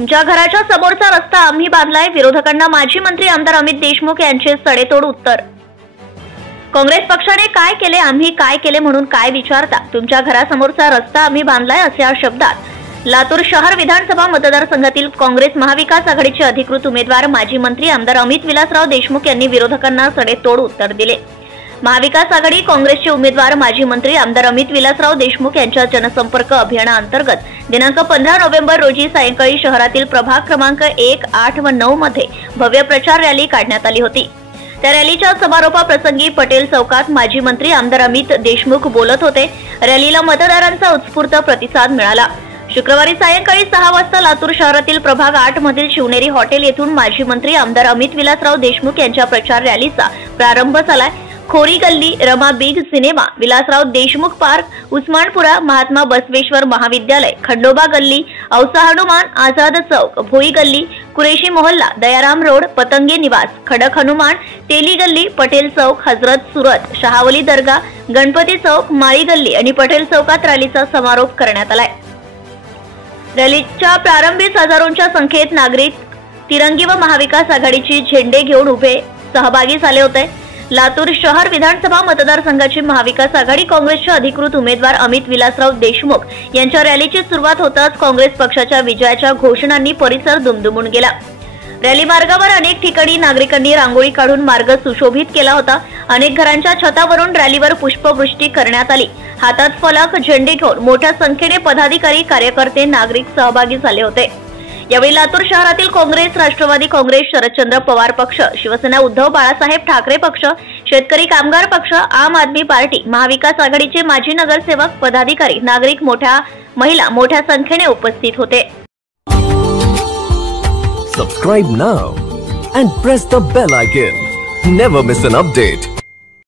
तुमच्या घराच्या समोरचा रस्ता आम्ही बांधलाय, विरोधकांना माजी मंत्री आमदार अमित देशमुख यांचे सडेतोड उत्तर। काँग्रेस पक्षाने काय केले, आम्ही काय केले म्हणून काय विचारता, तुमच्या घरासमोरचा रस्ता आम्ही बांधलाय अशा शब्दात लातूर शहर विधानसभा मतदारसंघातील काँग्रेस महाविकास आघाडीचे अधिकृत उमेदवार माजी मंत्री आमदार अमित विलासराव देशमुख यांनी विरोधकांना सडेतोड उत्तर दिले। महाविकास आघाडी काँग्रेसचे उमेदवार माजी मंत्री आमदार अमित विलासराव देशमुख यांच्या जनसंपर्क अभियानाअंतर्गत दिनांक 15 नोव्हेंबर रोजी सायंकाळी शहरातील प्रभाग क्रमांक 1, 8 व 9 मध्ये भव्य प्रचार रॅली काढण्यात आली होती। त्या रॅलीच्या समारोपाप्रसंगी पटेल चौकात माजी मंत्री आमदार अमित देशमुख बोलत होते। रॅलीला मतदारांचा उत्स्फूर्त प्रतिसाद मिळाला। शुक्रवारी सायंकाळी 6 वाजता लातूर शहरातील प्रभाग 8 मधील शिवनेरी हॉटेल येथून माजी मंत्री आमदार अमित विलासराव देशमुख यांच्या प्रचार रॅलीचा प्रारंभ झालाय। Khori Galli, Rama big cinema, Vilasrao Deshmukh park, Usmanpura, Mahatma Basaveshwar Mahavidyalaya, Khandoba Galli, Ausa Hanuman, Azad Chowk, Bhoi Galli, Qureshi Mohalla, Dayaram road, Patange Niwas, Khadak Hanuman, तेली गल्ली, पटेल चौक, हजरत सुरत, शहावली दर्गा, गणपती चौक, माळी गल्ली आणि पटेल चौकात रॅलीचा समारोप करण्यात आलाय। रॅलीच्या प्रारंभीच हजारोंच्या संख्येत नागरिक तिरंगी व महाविकास आघाडीची झेंडे घेऊन उभे सहभागी झाले होते। लातूर शहर विधानसभा मतदारसंघाची महाविकास आघाडी काँग्रेसचे अधिकृत उमेदवार अमित विलासराव देशमुख यांच्या रॅलीची सुरुवात होताच काँग्रेस पक्षाच्या विजयाच्या घोषणांनी परिसर दुमदुमून गेला। रॅली मार्गावर अनेक ठिकाणी नागरिकांनी रांगोळी काढून मार्ग सुशोभित केला होता। अनेक घरांच्या छतावरून रॅलीवर पुष्पवृष्टी करण्यात आली। हातात फलक, झेंडे घेऊन मोठ्या संख्येने पदाधिकारी, कार्यकर्ते, नागरिक सहभागी झाले होते। यावेळी लातूर शहरातील काँग्रेस, राष्ट्रवादी काँग्रेस, शरदचंद्र पवार पक्ष, शिवसेना उद्धव बाळासाहेब ठाकरे पक्ष, शेतकरी कामगार पक्ष, आम आदमी पार्टी, महाविकास आघाडीचे माजी नगरसेवक, पदाधिकारी, नागरिक, महिला मोठ्या संख्येने उपस्थित होते। Subscribe now and press the bell icon. Never miss an update.